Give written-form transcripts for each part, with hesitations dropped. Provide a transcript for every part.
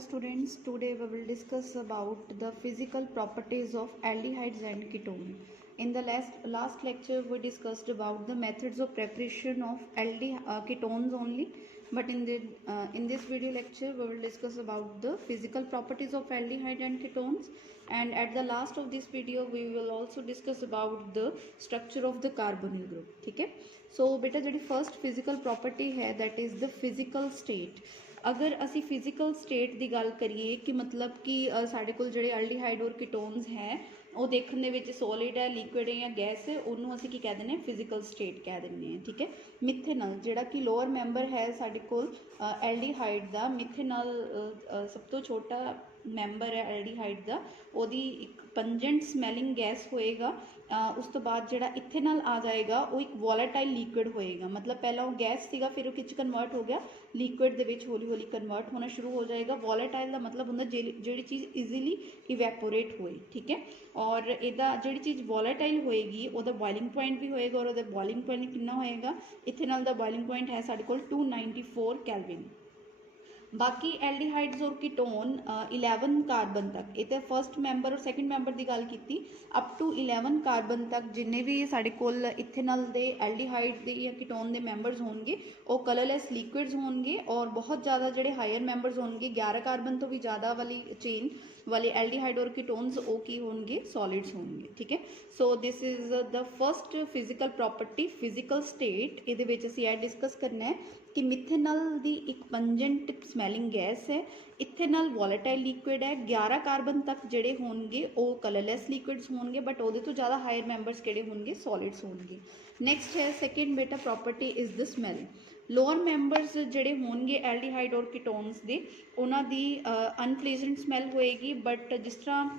students, today we will discuss about the physical properties of aldehydes and ketone. In the last lecture we discussed about the methods of preparation of ketones only, but in this video lecture we will discuss about the physical properties of aldehyde and ketones, and at the last of this video we will also discuss about the structure of the carbonyl group. ठीक है, so बेटा जी first physical property है that is the physical state. अगर असी physical state की गल करिए कि मतलब कि साढ़े कोल जिहड़े एल्डिहाइड और कीटोन्स हैं वो देखने में सॉलिड है, लिक्विड है या गैस है, उन्होंने असी की कह दें फिजिकल स्टेट कह दें। ठीक है, मिथेनॉल जिहड़ा कि लोअर मैंबर है साढ़े कोल एल्डिहाइड दा, मिथेनॉल सब तो छोटा मैंबर है एल्डिहाइड दा, ओदी एक पंजेंट समैलिंग गैस होएगा। उस तो बाद जिहड़ा इथेनॉल आ जाएगा वो एक वॉलेटाइल लिक्विड होएगा, मतलब पहला वो गैस सीगा फिर वो किच कन्वर्ट हो गया लिक्विड दे विच हौली हौली कन्वर्ट होना शुरू हो जाएगा। वॉलेटाइल का मतलब होंदा जिहड़ी चीज़ ईजीली इवैपोरेट होए। ठीक है, और इहदा जिहड़ी चीज़ वॉलेटाइल होएगी उहदा बॉइलिंग पॉइंट भी होएगा, और उहदा बॉइलिंग पॉइंट कितना होएगा, इथेनॉल का बॉइलिंग पॉइंट है साढ़े कोल 294 कैलविन। बाकी एल्डिहाइड्स और कीटोन 11 कार्बन तक, ये तो फर्स्ट मैंबर और सैकेंड मैंबर की गल की, अप टू 11 कार्बन तक जिन्ने भी साढ़े कोल इथेनॉल के एल्डिहाइड के या कीटोन के मैंबरस होंगे वो कलरलैस लिक्विड्स होंगे, और बहुत ज़्यादा जोड़े हायर मैंबरस होंगे 11 कार्बन तो भी ज़्यादा वाली चेन वाले एल्डिहाइड और कीटोन्स वो की होंगे, सॉलिड्स होंगे। ठीक है, so this is the first physical property physical state. ये डिस्कस करना है कि मिथेनॉल की एक पंजेंट स्मैलिंग गैस है, इथेनॉल वॉलेटाइल लिक्विड है, 11 कार्बन तक जोड़े होंगे वो कलरलैस लिक्विड्स होंगे, बट वो तो ज़्यादा हायर मैंबरस किहड़े होंगे, सॉलिड्स होंगे। नैक्सट है सैकेंड बेटा property is the smell. Lower members जोड़े होंगे एल्डिहाइड और कीटोन्स के, उन्होंने अनप्लीजेंट स्मैल होएगी, बट जिस तरह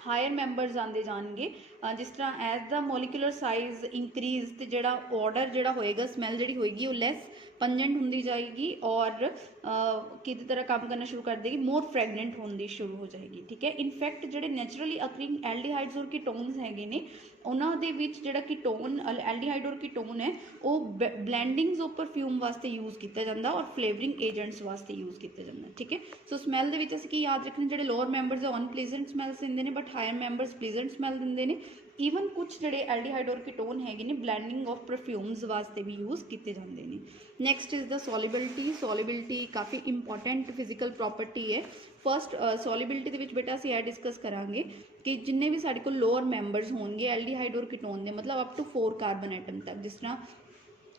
हायर मैंबरस आते जाएंगे, जिस तरह as the molecular size increase तो जोड़ा ऑर्डर जोड़ा होएगा स्मैल जी होएगी वो लैस पंजेंट होंदी जाएगी, और कि तरह काम करना शुरू कर देगी, मोर फ्रैगनेंट होनी शुरू हो जाएगी। ठीक है, इनफैक्ट जोड़े नैचुरली अकरिंग एल्डिहाइड्स और कीटोन्स हैगे ने उन्होंने जोड़ा कीटोन एल्डिहाइड और कीटोन है वो ब्लैंडिंग्स और परफ्यूम वास्ते यूज़ किया जाता और फ्लेवरिंग एजेंट्स वास्ते यूज़ किया जाता। ठीक है, सो स्मैल के असीं की याद रखना, जो लोअर मैंबरस है अनप्लीजेंट स्मैल्स देंगे ने, but higher members pleasant smell देंगे ने। ईवन कुछ जोड़े एल्डिहाइड और कीटोन हैगे ने ब्लैंडिंग ऑफ परफ्यूम्स वास्ते भी यूज़ किए जाते हैं। Next is the solubility. Solubility काफ़ी इंपॉर्टेंट फिजिकल प्रॉपर्टी है। फर्स्ट सॉलिबिलिटी के बेटा असीं डिस्कस करांगे कि जिन्ने भी साढ़े कोल लोअर मैंबरस होंगे एल्डिहाइड और कीटोन के, मतलब अप टू 4 कार्बन एटम तक, जिस तरह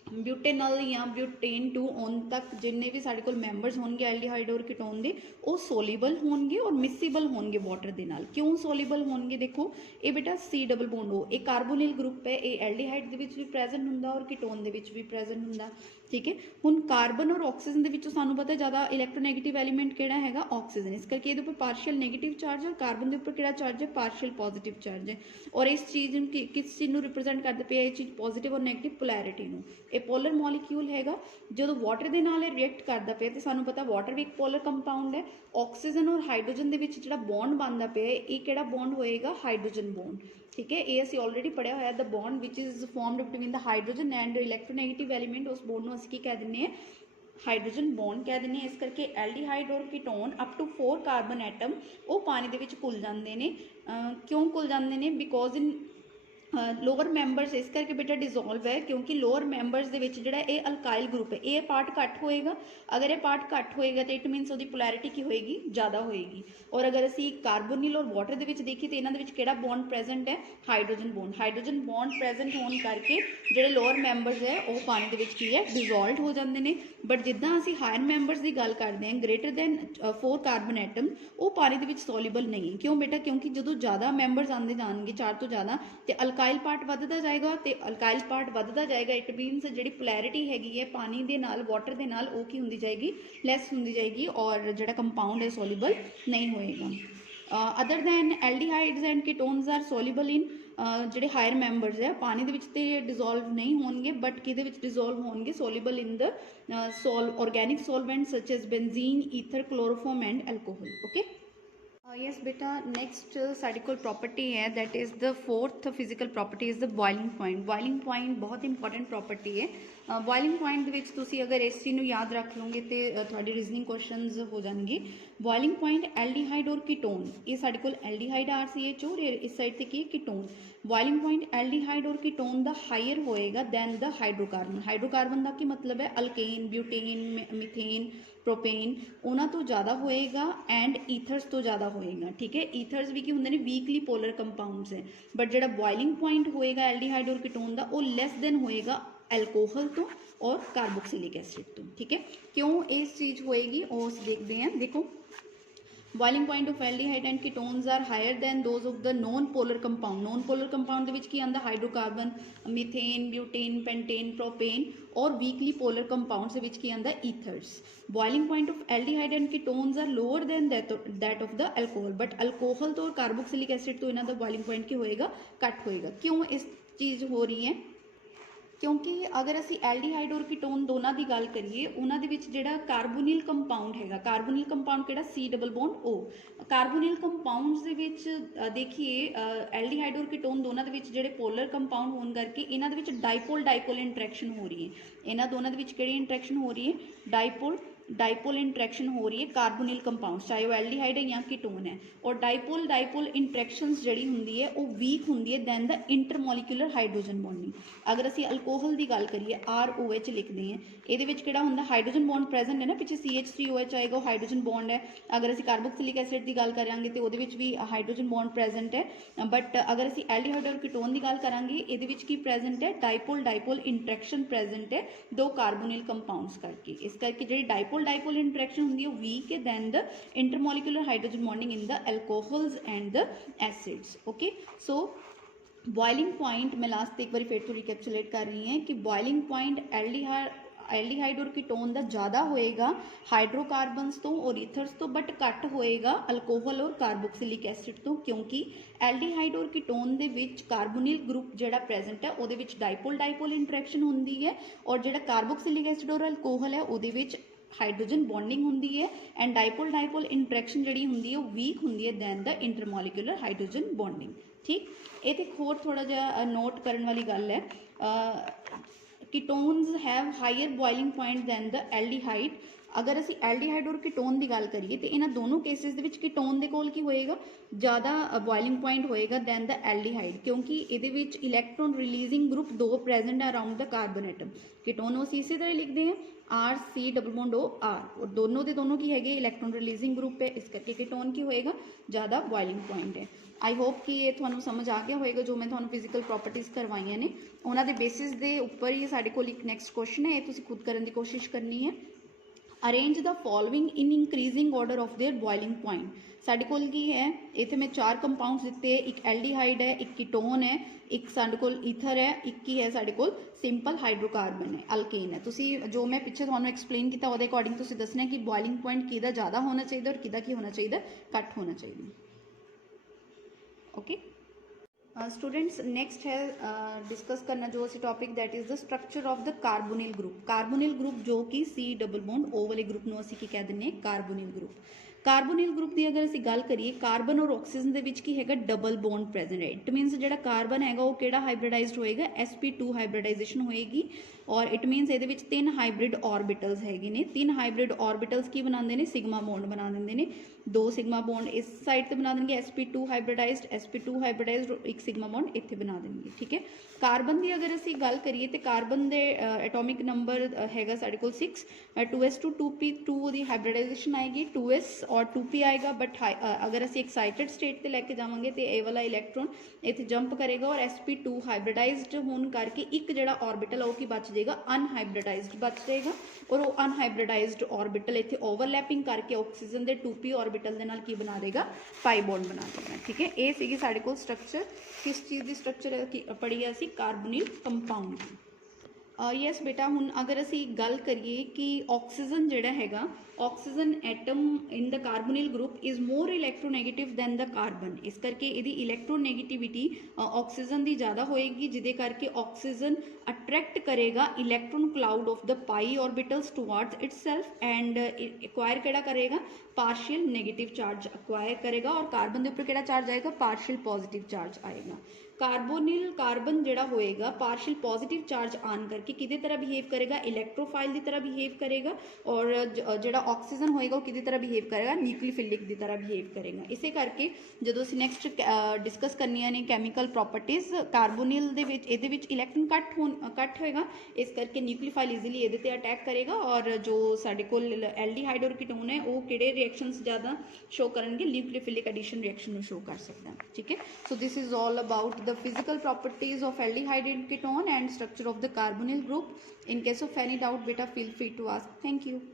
ब्यूटेनॉल या ब्यूटेन 2 ऑन तक जिन्ने भी साढ़े कोल मैंबरस होंगे एल्डिहाइड और कीटोन के, वो सोलीबल होंगे और मिसिबल होंगे वाटर के नाल। क्यों सोलीबल होंगे, देखो ये बेटा सी डबल बॉन्ड हो, एक कार्बोनिल ग्रुप है, ये एल्डिहाइड के भी प्रेजेंट होंदा और कीटोन के भी प्रेजेंट होंदा। ठीक है, हुण कार्बन और ऑक्सीजन के विचों सानूं पता ज़्यादा इलैक्ट्रोनैगेटिव एलीमेंट किहड़ा हैगा, ऑक्सीजन, इस करके ये पार्शियल नैगेटिव चार्ज है, और कार्बन के उपर किहड़ा चार्ज है, पार्शियल पॉजिटिव चार्ज है। और इस चीज़ किस चीज़ रिप्रजेंट करते पे, ये चीज़ पॉजिटिव और नैगेटिव पोलैरिटी नूं। ये पोलर मॉलिक्यूल हैगा, जो वाटर के नाल रिएक्ट करता पे तो सानूं पता वाटर भी एक पोलर कंपाउंड है। ऑक्सीजन और हाइड्रोजन के विच जिहड़ा बॉन्ड बनता पे ये किहड़ा बॉन्ड होएगा, हाइड्रोजन बॉन्ड। ठीक है, ये असीं ऑलरेडी पढ़िया होया, the bond which is formed between the hydrogen and electronegative element, उस बॉन्ड नूं असीं की कह दिंदे हैं, हाइड्रोजन बॉन्ड कह दिंदे हैं। इस करके एल्डिहाइड और ketone up to 4 carbon atom वो पानी दे विच घुल जाते हैं। क्यों घुल जाते हैं, बिकॉज इन लोअर मैंबरस इस करके बेटा डिजोल्व है क्योंकि लोअर मैंबरस दे विच जिहड़ा ये अल्काइल ग्रुप है, ये पार्ट घट होएगा। अगर ये पार्ट घट होएगा तो इट मीनस उसकी पोलैरिटी की होएगी, ज़्यादा होएगी। और अगर असी कार्बोनिल और वाटर दे विच देखिए तो इन्हां दे विच किहड़ा बॉन्ड प्रेजेंट है, hydrogen bond. Hydrogen bond present होने करके जिहड़े लोअर मैंबरस है वो पानी दे विच की है, डिजोल्व हो जाते हैं। बट जिद्दां असी हायर मैंबरस की गल करते हैं ग्रेटर दैन 4 कार्बन एटम, वो पानी दे विच सॉल्यूबल नहीं है। क्यों बेटा, क्योंकि जो ज़्यादा मैंबरस आते जाएंगे 4 तो ज़्यादा, तो अल्काइल पार्ट वधदा जाएगा, तो अल्काइल पार्ट वधदा जाएगा, इट मीनस जिहड़ी पोलैरिटी हैगी है पानी दे नाल वाटर दे नाल वो की हुंदी जाएगी, लैस हुंदी जाएगी, और जिहड़ा कंपाउंड है सॉल्यूबल नहीं होएगा। Other than aldehydes and ketones are soluble in जिहड़े हायर मैंबरस है पानी दे विच ते डिजोल्व नहीं होणगे, बट किहदे विच डिजोल्व होणगे, soluble in the organic solvent such as benzene, ether, chloroform and alcohol. Okay, yes बेटा, नेक्स्ट साढ़े कोल प्रॉपर्टी है that is the fourth physical property is the boiling point. Boiling point बहुत इंपॉर्टेंट प्रॉपर्टी है। Boiling point ਦੇ ਵਿੱਚ ਤੁਸੀਂ ਅਗਰ ਇਸ ਚੀਜ਼ ਨੂੰ ਯਾਦ ਰੱਖ ਲਓਗੇ ਤੇ ਤੁਹਾਡੀ ਰੀਜ਼ਨਿੰਗ ਕੁਐਸਚਨਸ ਹੋ ਜਾਣਗੇ। ਬੋਇਲਿੰਗ ਪੁਆਇੰਟ ਐਲਡੀਹਾਈਡ ਔਰ ਕੀਟੋਨ, ਇਹ ਸਾਡੇ ਕੋਲ ਐਲਡੀਹਾਈਡ RCH ਔਰ ਇਸ ਸਾਈਡ ਤੇ ਕੀ ਹੈ ਕੀਟੋਨ। ਬੋਇਲਿੰਗ ਪੁਆਇੰਟ ਐਲਡੀਹਾਈਡ ਔਰ ਕੀਟੋਨ ਦਾ ਹਾਇਰ ਹੋਏਗਾ ਦੈਨ ਦ ਹਾਈਡਰੋਕਾਰਬਨ। ਹਾਈਡਰੋਕਾਰਬਨ ਦਾ ਕੀ ਮਤਲਬ ਹੈ, ਅਲਕੇਨ, ਬਿਊਟੇਨ, ਮਿਥੇਨ, प्रोपेन उन्होंने तो ज़्यादा होएगा एंड ईथर्स तो ज़्यादा होएगा। ठीक है, ईथर्स भी की होंगे ने वीकली पोलर कंपाउंड्स है, बट जो बॉइलिंग पॉइंट होएगा एल्डिहाइड और कीटोन का वो लेस देन होएगा एल्कोहल तो और कार्बोक्सिलिक एसिड तो। ठीक है, क्यों इस चीज़ होएगी उस देखते हैं। देखो, boiling point of aldehyde and ketones are higher than those of the non polar compound. Non polar compound ਦੇ ਵਿੱਚ ਕੀ ਆਂਦਾ, hydrocarbon, methane, butane, pentane, propane और वीकली पोलर कंपाउंड्स ਦੇ ਵਿੱਚ ਕੀ ਆਂਦਾ, ethers. Boiling point of aldehyde and ketones are lower than that of the alcohol, but alcohol तो और कार्बोक्सिलिक एसिड तो इन्हों का बॉइलिंग पॉइंट की होएगा, घट होएगा। क्यों इस चीज़ हो रही है, क्योंकि अगर असी एल्डिहाइड और कीटोन दोनों की गल करिए उन्होंने जोड़ा कार्बोनिल कंपाउंड है, कार्बोनिल कंपाउंड कि C double bond O। Carbonyl compounds के देखिए एल्डिहाइड और कीटोन दोनों के जोड़े पोलर कंपाउंड होने करके इन्होंने डाइपोल डाइपोल इंट्रैक्शन हो रही है। इन्होंने दोनों के इंट्रैक्शन हो रही है, डाइपोल डाइपोल इंट्रैक्शन हो रही है कार्बोनिल कंपाउंड, चाहे वह एल्डिहाइड है या कीटोन है। और डाइपोल डाइपोल इंट्रैक्शनस जी होंगी है वो वीक होंगी है than the intermolecular hydrogen bonding. अगर असी अल्कोहल की गल करिए ROH लिखते हैं, ये हाइड्रोजन बॉन्ड प्रेजेंट है ना, पिछे CH3OH आएगा, वो हाइड्रोजन बॉन्ड है। अगर असी कार्बोक्सिलिक एसिड की गल करांगे तो वो भी हाइड्रोजन बॉन्ड प्रेजेंट है। बट अगर असी एल्डिहाइड और कीटोन की गल करांगे ये की प्रेजेंट है, डाइपोल डाइपोल इंट्रैक्शन प्रेजेंट है दो कार्बोनिल कंपाउंड्स करके। इस करके जी डाइपोल डाइपोल इंट्रैक्शन होंगी है वीक है than the intermolecular hydrogen bonding in the alcohols and the acids. Okay, so boiling point मैं लास्ट एक बार फिर तो रिकैप्चुलेट कर रही हैं कि बॉइलिंग पॉइंट एल्डिहाइड और कीटोन का ज़्यादा होएगा हाइड्रोकार्बनस तो और ईथर्स तो, बट घट होएगा अल्कोहल और कार्बोक्सिलिक एसिड तो, क्योंकि एल्डिहाइड और कीटोन दे विच कार्बोनिल ग्रुप जिहड़ा प्रेजेंट है उहदे विच डाइपोल डाइपोल इंट्रैक्शन होंदी है, और जिहड़ा कार्बोक्सिलिक एसिड और अल्कोहल है उहदे विच हाइड्रोजन बॉन्डिंग होंदी है एंड डाइपोल डाइपोल इंट्रैक्शन जिहड़ी होंदी है वो वीक होंदी है than the intermolecular hydrogen bonding. ठीक, ये एक होर थोड़ा जिहा नोट करने वाली गल है, ketones have higher boiling point than the aldehyde. अगर असी एल्डिहाइड और कीटोन की गल करिए तो इन्होंने दोनों केसिस के कीटोन के कोल की होएगा ज़्यादा बॉइलिंग पॉइंट होएगा दैन द एल्डिहाइड, क्योंकि ये इलैक्ट्रॉन रिलीजिंग ग्रुप दो प्रेजेंट है around the carbon atom. Ketone असी इसी तरह लिखते हैं RC double bond O R, और दोनों के दोनों की है इलैक्ट्रॉन रिलीजिंग ग्रुप है, इस करके कीटोन की होएगा ज़्यादा बॉइलिंग पॉइंट है। आई होप कि ये थोड़ा समझ आ गया होएगा जो मैं थोड़ा फिजिकल प्रॉपर्टीज़ करवाइया ने उन्होंने बेसिस के उपर ही साढ़े को एक नैक्सट क्वेश्चन है, ये तुसीं खुद करने की कोशिश करनी है। Arrange the following in increasing order of their boiling point. साढ़े कोल की है, इतने मैं 4 कंपाउंड्स दिते, एक एल्डिहाइड है, एक कीटोन है, एक साढ़े कोल ईथर है, एक ही है साढ़े कोल सिंपल हाइड्रोकार्बन है, अल्केन है। तुसी जो मैं पिछे तुहानू एक्सप्लेन किया वो अकॉर्डिंग तुसी दसना है कि बॉइलिंग पॉइंट किहदा ज़्यादा होना चाहिए और किहदा की होना चाहिए, घट होना चाहिए। ओके स्टूडेंट्स, नेक्स्ट है डिस्कस करना जो असी topic that is the structure of the carbonyl group. Carbonyl group जो कि C डबल बॉन्ड O वाले ग्रुप में असी की कह दें कार्बोनिल ग्रुप। कार्बोनिल ग्रुप की अगर असी गल करिए कार्बन और ऑक्सीजन के विच की है डबल बॉन्ड प्रेजेंट है। इट मीनस जो कार्बन है वो किहड़ा हाइब्रिडाइज्ड होएगा, sp2 हाइब्रिडाइजेशन होएगी, और इट मीनस ये 3 हाइब्रिड ऑर्बिटल्स हैगे ने। 3 हाइब्रिड ऑर्बिटल्स की बनाते हैं, सिग्मा बॉन्ड बना देंगे ने, 2 सिग्मा बॉन्ड इस साइड से बना देंगे sp2 हाइब्रिडाइज्ड और एक सिग्मा बॉन्ड इत्थे बना देंगे। ठीक है, कार्बन की अगर असी गल करिए तो कार्बन के एटॉमिक नंबर हैगा साढ़े कोल 6, 2s to 2p2 की हाइब्रिडाइजेशन आएगी, 2s और 2p आएगा। बट अगर असी एक्साइटेड स्टेट पर लैके जावांगे तो ये वाला इलैक्ट्रॉन इत्थे जंप करेगा और sp2 हाइब्रिडाइज्ड होने करके एक जिहड़ा ऑर्बिटल है वो बच जाएगा, अनहाइब्रिडाइज्ड बच जाएगा, और वो अनहाइब्रिडाइज्ड ऑर्बिटल इत्थे ओवरलैपिंग करके ऑक्सीजन के 2p ऑर्बिटल दे नाल की बना देगा, पाई बॉन्ड बना देगा। ठीक है, ये सीगी साढ़े कोल स्ट्रक्चर, किस चीज़ की स्ट्रक्चर पढ़ी है असी, कार्बोनिल कंपाउंड। यस बेटा, हुण अगर असी गल करिए कि ऑक्सीजन जिहड़ा हैगा oxygen atom in the carbonyl group is more electronegative than the carbon, इस करके इहदी इलैक्ट्रोनैगेटिविटी ऑक्सीजन की ज़्यादा होएगी, जिदे करके ऑक्सीजन अट्रैक्ट करेगा electron cloud of the pi orbitals towards itself and acquire केड़ा करेगा पार्शियल नेगेटिव चार्ज एक्वायर करेगा, और कार्बन के ऊपर केड़ा चार्ज आएगा पार्शियल पॉजिटिव चार्ज आएगा। कार्बोनिल कार्बन जिहड़ा होएगा पार्शियल पॉजिटिव चार्ज आन करके किहदे तरह बिहेव करेगा इलैक्ट्रोफाइल की तरह बिहेव करेगा, और जिहड़ा ऑक्सीजन होएगा वो किहदी तरह बिहेव करेगा न्यूक्लियोफिलिक की तरह बिहेव करेगा। इसे करके जो असीं नैक्सट डिस्कस करनियां ने कैमिकल प्रॉपर्टीज, कार्बोनिल दे विच इहदे विच इलैक्ट्रॉन कट होएगा, इस करके न्यूक्लियोफाइल ईजीली इहदे ते अटैक करेगा, और जो साडे कोल एल्डिहाइड और कीटोन है वो किहड़े रिएक्शनस ज़्यादा शो करनगे न्यूक्लियोफिलिक एडिशन रिएक्शन में शो कर सकता है। ठीक है, so this is all about the physical properties of aldehyde and ketone and structure of the carbonyl group. In case of any doubt, beta feel free to ask. Thank you.